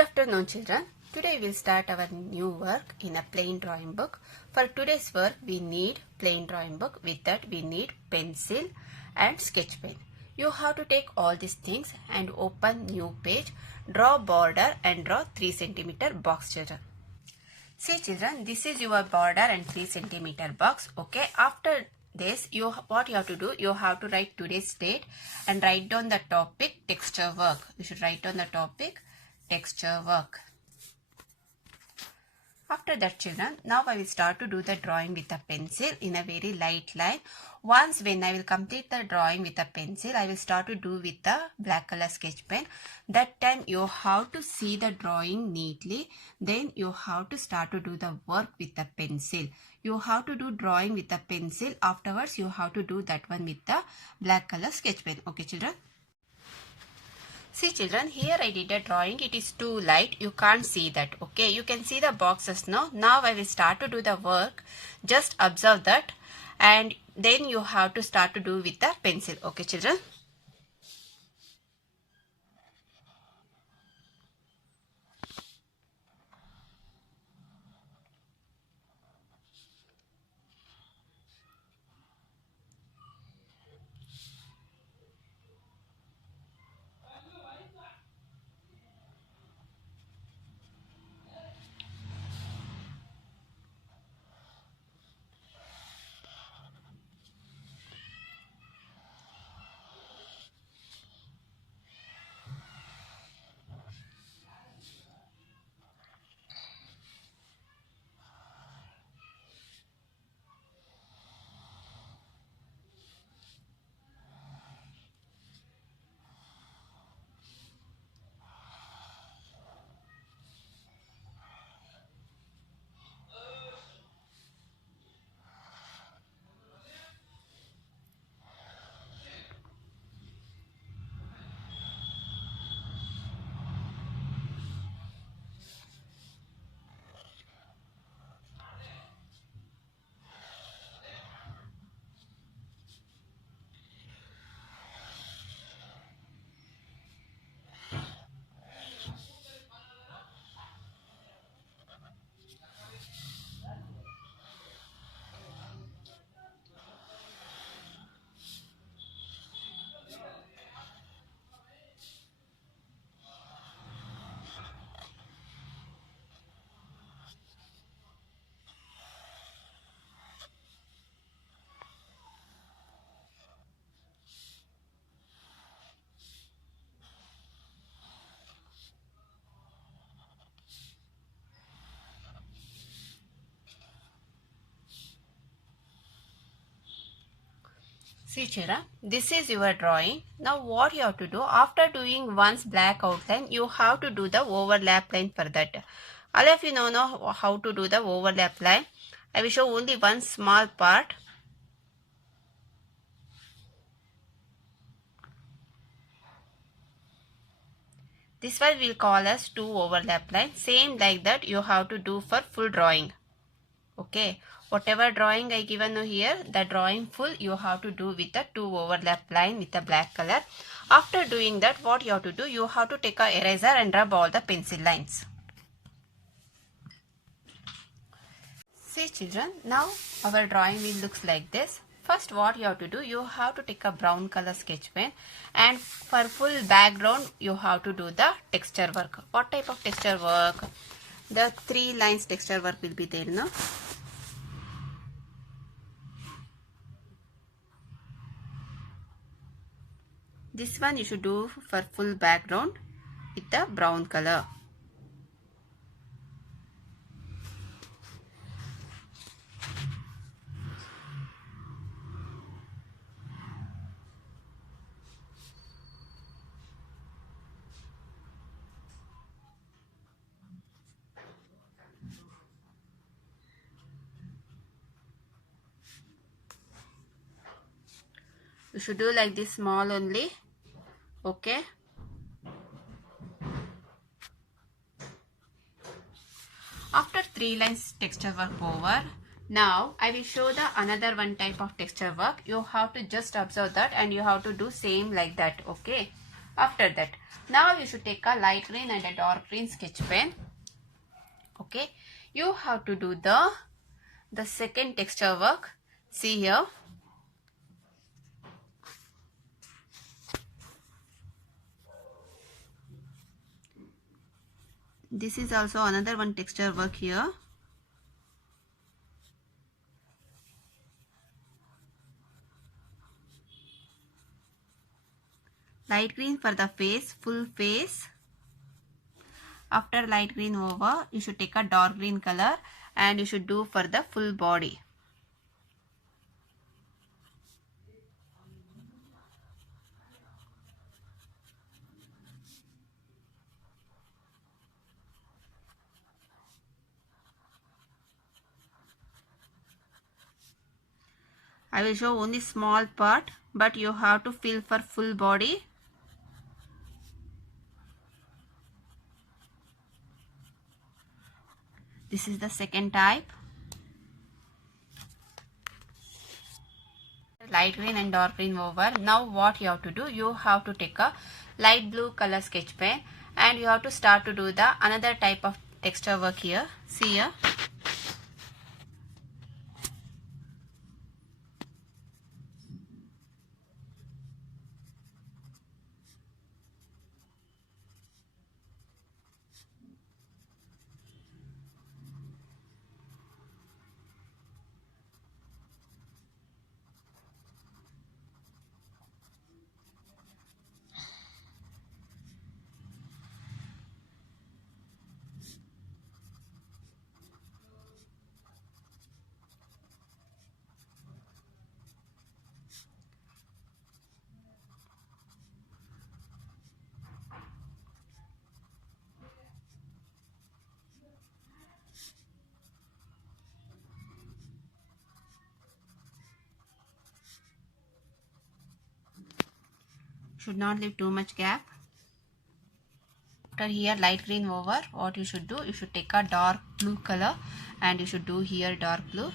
Good afternoon, children. Today we'll start our new work in a plain drawing book. For today's work, we need plain drawing book. With that, we need pencil and sketch pen. You have to take all these things and open new page, draw border and draw 3 centimeter box, children. See, children, this is your border and 3 centimeter box. Okay, after this, what you have to do, you have to write today's date and write down the topic texture work. You should write down the topic texture work. After that, children, now I will start to do the drawing with a pencil in a very light line. Once when I will complete the drawing with a pencil, I will start to do with the black color sketch pen. That time you have to see the drawing neatly. Then you have to start to do the work with the pencil. You have to do drawing with the pencil. Afterwards, you have to do that one with the black color sketch pen. Okay, children? See, children, here I did a drawing. It is too light. You can't see that. Okay, you can see the boxes now. Now I will start to do the work. Just observe that. And then you have to start to do with the pencil. Okay, children? See, children, this is your drawing. Now what you have to do, after doing once black outline, you have to do the overlap line for that. All of you know how to do the overlap line. I will show only one small part. This one we'll call as 2 overlap line. Same like that you have to do for full drawing. Okay, whatever drawing I given here, the drawing full you have to do with the 2 overlap line with the black color. After doing that, what you have to do, you have to take a eraser and rub all the pencil lines. See, children, now our drawing will looks like this. First, what you have to do, you have to take a brown color sketch pen, and for full background you have to do the texture work. What type of texture work? The 3 lines texture work will be there now. This one you should do for full background with the brown color. You should do like this small only. Okay. After 3 lines texture work over, now I will show the another one type of texture work. You have to just observe that and you have to do same like that. Okay. After that, now you should take a light green and a dark green sketch pen. Okay, you have to do the second texture work. See here. This is also another one texture work here. Light green for the face, full face. After light green over, you should take a dark green color and you should do for the full body. I will show only small part, but you have to fill for full body. This is the second type. Light green and dark green over. Now what you have to do, you have to take a light blue color sketch pen and you have to start to do the another type of texture work here. See here. Should not leave too much gap. After here light green over, what you should do, you should take a dark blue color and you should do here dark blue.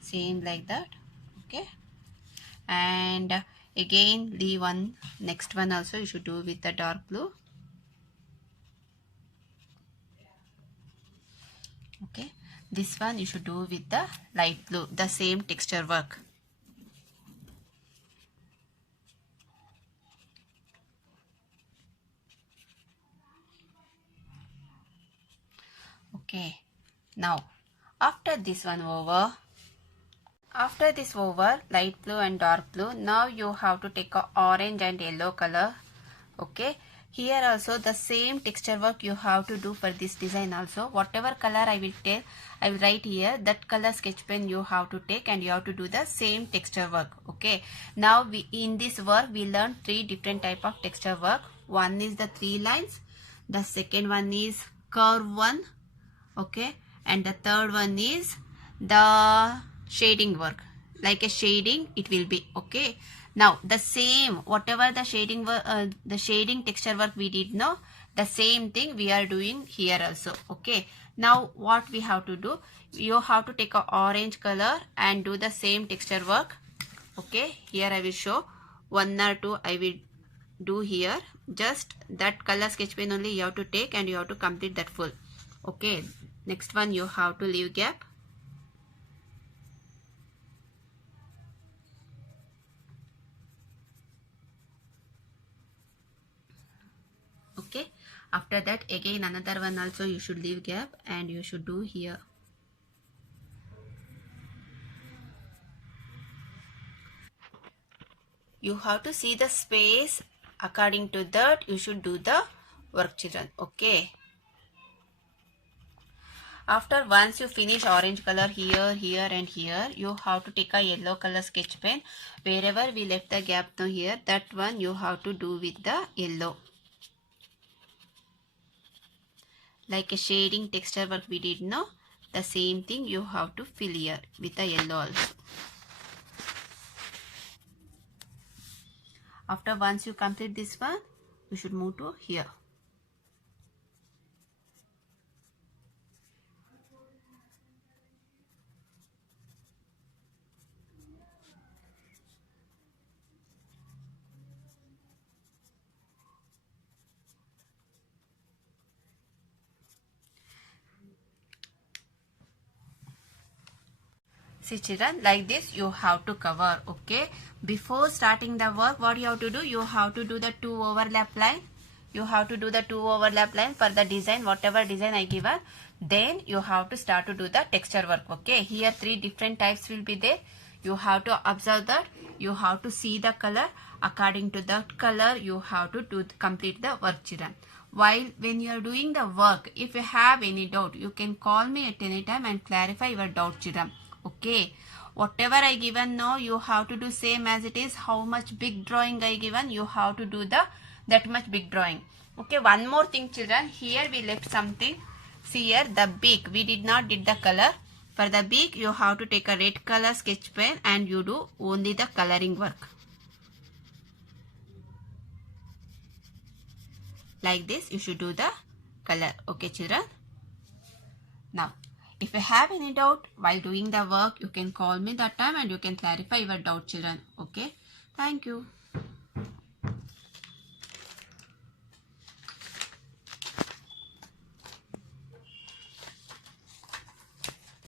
Same like that. Okay. And again leave one, next one also you should do with the dark blue. Okay. This one you should do with the light blue, the same texture work. Okay, now after this one over, light blue and dark blue, now you have to take a orange and yellow color. Okay, here also the same texture work you have to do for this design also. Whatever color I will tell, I will write here, that color sketch pen you have to take and you have to do the same texture work. Okay, now in this work we learn three different type of texture work. One is the three lines, the second one is curve one. Okay, and the third one is the shading work, like a shading it will be. Okay, now the same whatever the shading work, the shading texture work we did, no, the same thing we are doing here also. Okay, now what we have to do, you have to take a orange color and do the same texture work. Okay, here I will show one or two I will do here. Just that color sketch pen only you have to take and you have to complete that full. Okay, next one you have to leave gap. Okay, after that again another one also you should leave gap and you should do here. You have to see the space, according to that you should do the work, children. Okay, after once you finish orange color here, here and here, you have to take a yellow color sketch pen. Wherever we left the gap now here, that one you have to do with the yellow. Like a shading texture work we did, no, the same thing you have to fill here with the yellow also. After once you complete this one, you should move to here. See children, like this you have to cover. Okay, before starting the work, what you have to do? You have to do the 2 overlap line. You have to do the 2 overlap line for the design, whatever design I given. Then you have to start to do the texture work. Okay, here 3 different types will be there. You have to observe that. You have to see the color. According to that color, you have to complete the work, children. While when you are doing the work, if you have any doubt, you can call me at any time and clarify your doubt, children. Okay, whatever I given now, you have to do same as it is. How much big drawing I given, you have to do that much big drawing. Okay, one more thing children, here we left something. See here the beak, we did not did the color. For the beak you have to take a red color sketch pen and you do only the coloring work. Like this you should do the color. Okay children. Now if you have any doubt while doing the work, you can call me that time and you can clarify your doubt children. Okay. Thank you.